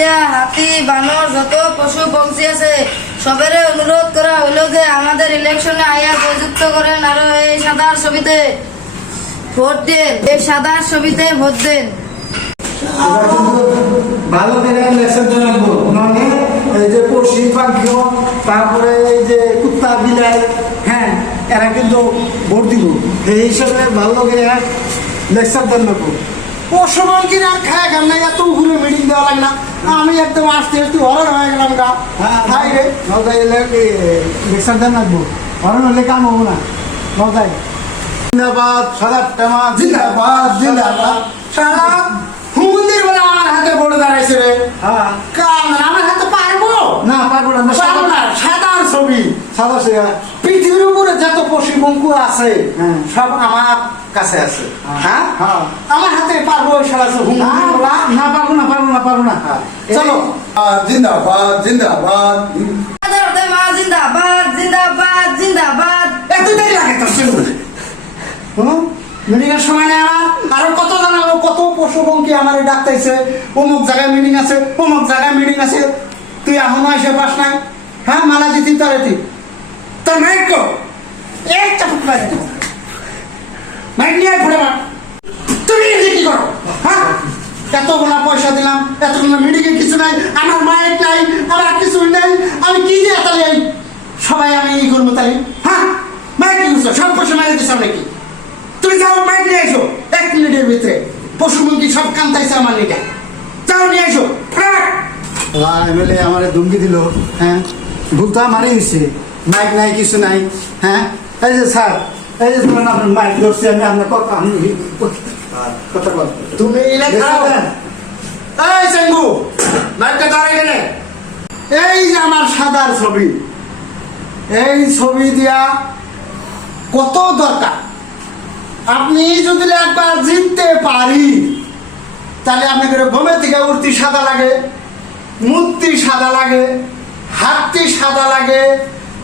চিতা হাতি বানর যত পশু পক্ষী আছে সবের অনুরোধ করা হইল যে আমাদের ইলেকশনে আয়া প্রযুক্ত করেন আর এই সাদার ছবিতে ভোট দেন, এই সাদার ছবিতে ভোট দেন। ভালো করে লেসন জানাবো মানে এই যে পশু পাখি তারপরে এই যে কুত্তা বিলাই হ্যাঁ এরা কিন্তু ভোট দিব এই হিসাবে ভালো করে লেকচার দেন নেবো পশু পাখির আর খায় খান না এত ঘুরে মিটিং দেওয়া লাগে না আমি একদম আসতে আসতে হরণ হয়ে গেলাম গা খাই রে নজাই লেকচার দেন রাখবো হরণ হলে কাম হবো না নজাই জিন্দাবাদ সাদা টামা জিন্দাবাদ জিন্দাবাদ সারা হুমুন্দির বলে আমার হাতে বড় দাঁড়াইছে রে আমার হাতে পারবো না পারবো না পারবো না সাদার ছবি সাদা ছবি পৃথিবীর উপরে যত পশু পঙ্কু আছে সব আমার কাছে আছে হ্যাঁ আমার হাতে পারবো সাদা ছবি না পারবো না পারবো না পারবো না চলো জিন্দাবাদ জিন্দাবাদ জিন্দাবাদ জিন্দাবাদ জিন্দাবাদ। এত দেরি লাগে তোর মিটিং এর সময় নেই আমার আরো কত জানাবো কত পশু পঙ্খী আমার ডাকতেছে অমুক জায়গায় মিটিং আছে অমুক জায়গায় মিটিং আছে তুই এখনো এসে পাস নাই হ্যাঁ মালা দিতি তার তোর মাইক কো একটা মাইক নিয়ে ঘুরে মা তুমি কি করো হ্যাঁ এতগুলা পয়সা দিলাম এতগুলো মিটিং এ কিছু নাই আমার মাইক নাই আমার কিছু নাই আমি কি দিয়ে তাহলে সবাই আমি এই করবো তাহলে হ্যাঁ মাইক কি করছো সব পয়সা মাইরে দিচ্ছ নাকি তুমি যাও মাইক নিয়ে এসো 1 মিনিটের ভিতরে পশু পঙ্খী সব কান্তাইছে আমার নিটা যাও নিয়ে এসো এমএলএ আমার ধুমকি দিল হ্যাঁ ভুল তো আমারই হয়েছে মাইক নাই কিছু নাই হ্যাঁ এই যে স্যার এই যে তোমার আপনার মাইক ধরছি আমি আপনার কথা কথা বল তুমি এই চেঙ্গু মাইকটা ধরে গেলে এই যে আমার সাদার ছবি এই ছবি দিয়া কত দরকার আপনি যদি একবার জিততে পারি তাহলে আপনাকে ঘুমে থেকে উঠতি সাদা লাগে মূর্তি সাদা লাগে হাতটি সাদা লাগে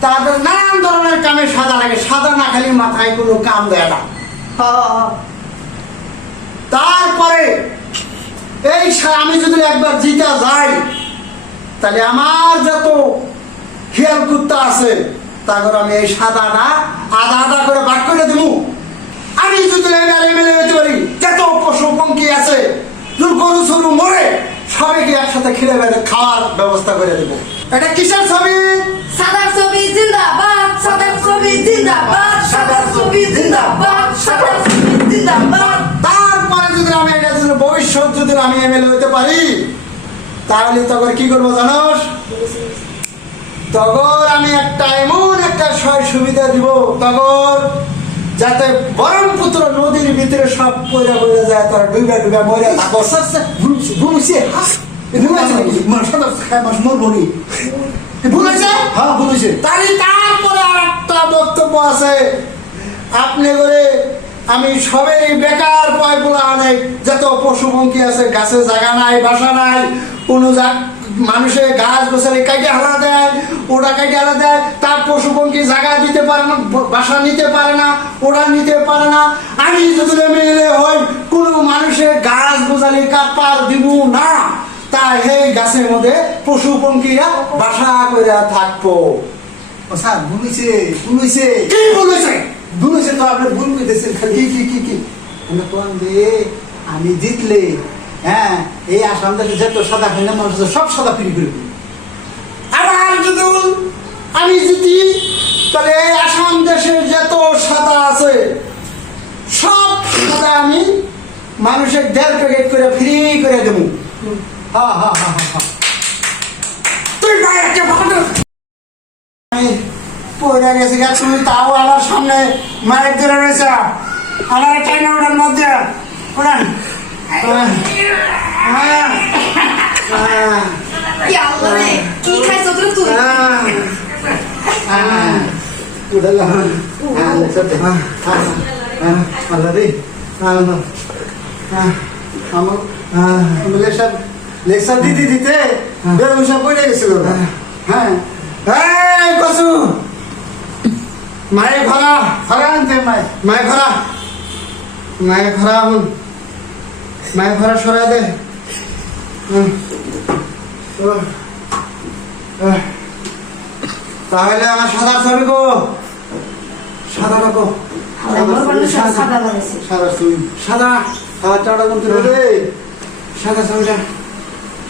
তারপর নানান ধরনের কামে সাদা লাগে সাদা না খালি মাথায় কোনো কাম দেয় না তারপরে এই আমি যদি একবার জিতা যাই তাহলে আমার যত খেয়াল কুত্তা আছে তারপর আমি এই সাদা না আধা আধা করে ভাগ করে দেবো আমি যদি এমএলএ হতে পারি যত পশু পঙ্খী আছে গরু সরু মরে সবাইকে একসাথে খেলে বেড়ে খাওয়ার ব্যবস্থা করে দেব এটা কিসের ছবি সাদার ছবি জিন্দাবাদ সাদার ছবি জিন্দাবাদ সাদার ছবি জিন্দাবাদ সাদার ছবি জিন্দাবাদ। তারপরে যদি আমি এটা যদি ভবিষ্যৎ যদি আমি এমএলএ হতে পারি তাহলে তখন কি করবো জানোস তখন আমি একটা এমন একটা সুবিধা দিব তখন যাতে ব্রহ্মপুত্র নদীর ভিতরে সব পয়রা পয়রা যায় তারা ডুবে ডুবে মরে তারপরে আর একটা বক্তব্য আছে আপনি করে আমি সবেরই বেকার পয়গুলো আনে যত পশু পঙ্খী আছে গাছে জায়গা নাই বাসা নাই কোনো মানুষের গাছ গোছালি কাইটে হালা দেয় ওটা কাইটে হালা দেয় তার পশু পঙ্খী জায়গা দিতে পারে না বাসা নিতে পারে না ওরা নিতে পারে না আমি যদি এমএলএ হই কোনো মানুষের গাছ গোছালি কাপার দিব না তাই এই গাছের মধ্যে পশু পঙ্খীরা বাসা করে থাকবো স্যার বলেছে বলেছে কি বলেছে বলেছে তো আপনি ভুল করেছেন কি কি কি কি আমি জিতলে হ্যাঁ এই আসাম থেকে যত সাদা খাই না মানুষ সব সাদা ফিরি করে আবার যদি আমি জিতি তাহলে এই আসাম দেশের যত সাদা আছে সব সাদা আমি মানুষের 1.5 প্যাকেট করে ফ্রি করে দেবো হ্যাঁ হ্যাঁ হ্যাঁ হ্যাঁ তুই আমি পড়ে গেছি তুমি তাও আমার সামনে মায়ের ধরে রয়েছে আমার টাইম ওটার মধ্যে ওড়ান কি খাইছো তুই লেকচার দিতে দিতে বেরোসা পড়ে গেছিল হ্যাঁ এই কসু মায়ে ভরা ভরা আনতে মায়ে ভরা মায়ে ভরা মায়ে ভরা সরাই দে তাহলে আমার সাদা ছবি গো, সাদা রাখো, আমার বাড়িতে সব সাদা বানাইছে। সাদা ছবি, সাদা সাদা চাটা করতে হবে, সাদা ছবিটা,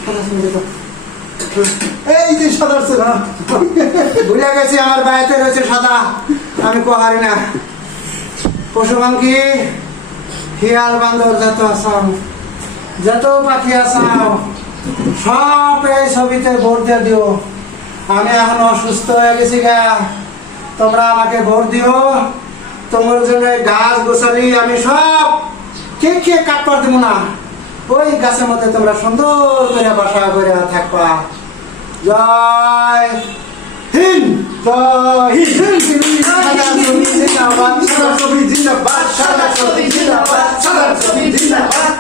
সাদা ছবিটা তো। এই যে সাদা ছবি, ভুলে গেছি আমার বাড়িতে রয়েছে সাদা, আমি কোহারি না। পশু পাখি শিয়াল বান্দর যত আসাম, যত পাখি আসাম, সব এই ছবিতে ভোট দিয়ে দিও। আমি এখন অসুস্থ হয়ে গেছি গা, তোমরা আমাকে ভোট দিও। তোমার জন্য এই গাছ গোছালি আমি সব কে কাটবার দিব না, ওই গাছের মধ্যে তোমরা সুন্দর করে বাসা করে থাকবা। জয় হিন্দ, জয় হিন্দ। সাদা ছবি জিন্দাবাদ, সাদা ছবি জিন্দাবাদ, সাদা ছবি জিন্দাবাদ, সাদা ছবি জিন্দাবাদ।